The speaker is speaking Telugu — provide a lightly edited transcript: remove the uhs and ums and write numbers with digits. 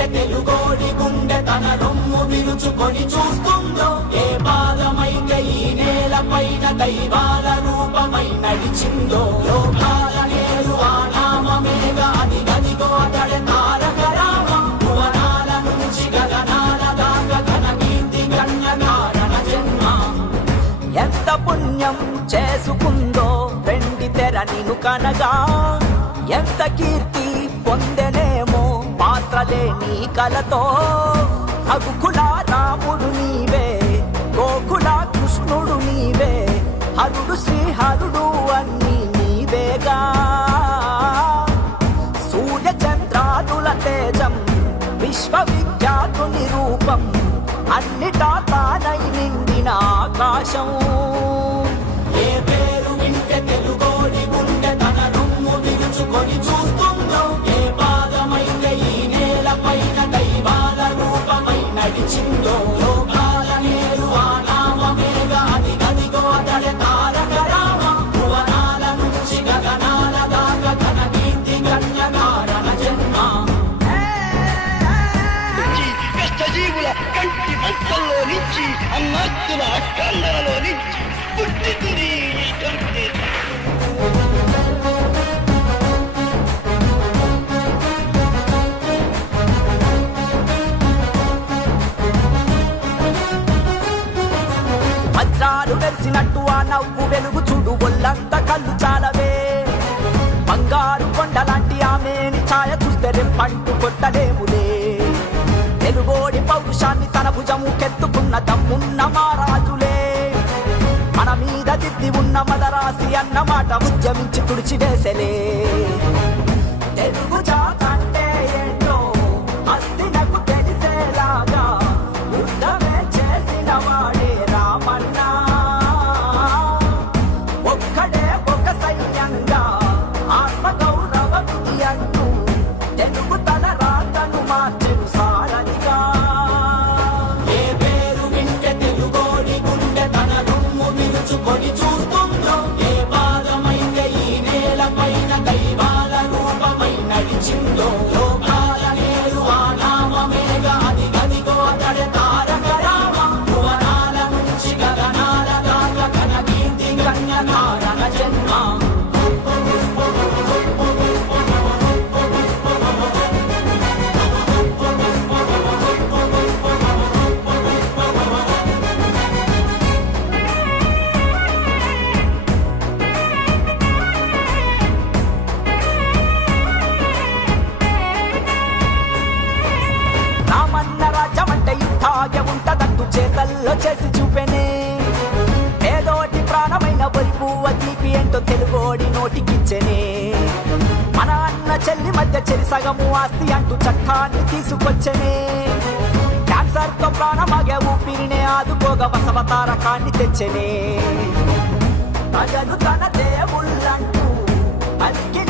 వింటే తెలుగోడి గుండె తన రొమ్ము విరుచుకొని చూస్తుందో, ఏ పాదమైతే ఈ నేల పైన దైవాల రూపమై నడిచిందో, లోకాల నేరు ఆ నామమేగా అది గదిగో అతడే తారక రామం. భువనాల నుంచి గగనాల దాకా ఘన కీర్తి గణ్య కారణ జన్మ. ఎంత పుణ్యం చేసుకుందో వెండి తెర నిన్ను కనగా, ఎంత కీర్తి పొందెనేమో పాత్రలే నీ కలతో. రఘుకుల రాముడు నీవే, గోకుల కృష్ణుడు నీవే, హరుడు శ్రీహరుడు అన్నీ నీవేగా. సూర్య చంద్రాదుల తేజం విశ్వవిఖ్యాతుని రూపం, అన్నిటా తానై నిండిన ఆకాశం. ఏ పేరు వింటే తెలుగోడి గుండె తన రొమ్ము విరుచుకొని చూస్తుందో, ఏ పాదమైతే ఈ నేల పైన దైవాల రూపమై నడిచిందో, లోకాల నేరు ఆ నామమేగా అది గదిగో అతడే తారక రామం. భువనాల నుంచి గగనాల దాకా ఘన కీర్తి గణ్య కారణ జన్మ. కష్టజీవుల కంటి మంటల్లో నుంచి, అన్నాత్తుల అష్టాంగలలో నుంచి పుట్టింది ఈ కంటి. వజ్రాలు వెలిసినట్టు ఆ నవ్వు వెలుగు చూడు, ఒళ్ళంత కళ్ళు చాలవే. బంగారు కొండలాంటి ఆమెని ఛాయ చూస్తే రెప్పంటూ కొట్టలేములే. తెలుగోడి పౌరుషాన్ని తన భుజము కెత్తుకున్న దమ్మున్న మారాజులే. మన మీద దిద్ది ఉన్న మదరాసి అన్నమాట ఉద్యమించి తుడిచివేసలే. తెలుగు జాతంటే ఏంటో అస్తినకు తెలిసేలాగా యుద్ధమే చేసిన వాడే రామన్నా. ఒక్కడే ఒక సైన్యంగా ఆత్మగౌరవ బుద్ధి అంటూ తెలుగు తన రాతను మార్చెను సారథిగా. ఏ పేరు వింటే తెలుగోడి గుండె తన రొమ్ము విరుచుకొని చూస్తుందో, ఏ పాదమైతే ఈ నేల పైన దైవాల రూపమై నడిచిందో, లోకాల నేరు ఆ నామమేగా అది గదిగో అతడే తారక రామం. భువనాల నుంచి గగనాల దాకా ఘన కీర్తి గణ్య కారణ జన్మ. రామన్న రాజ్యం అంటే యుద్ధాగే ఉంటదంటూ చేతల్లో చేసి చూపెనే. ఏదోటి ప్రాణమైన బలి పువ్వ తీపి ఏంటో తెలుగోడి నోటికిచ్చెనే. మన అన్న చెల్లి మధ్య చెరి సగము ఆస్తి అంటూ చట్టాన్ని తీసుకొచ్చనే. క్యాన్సర్ తో ప్రాణమాగే ఊపిరినే ఆదుకోగా బసవతారకాన్ని తెచ్చనే. ప్రజలు తన దేవుళ్ళంటూ పలికిన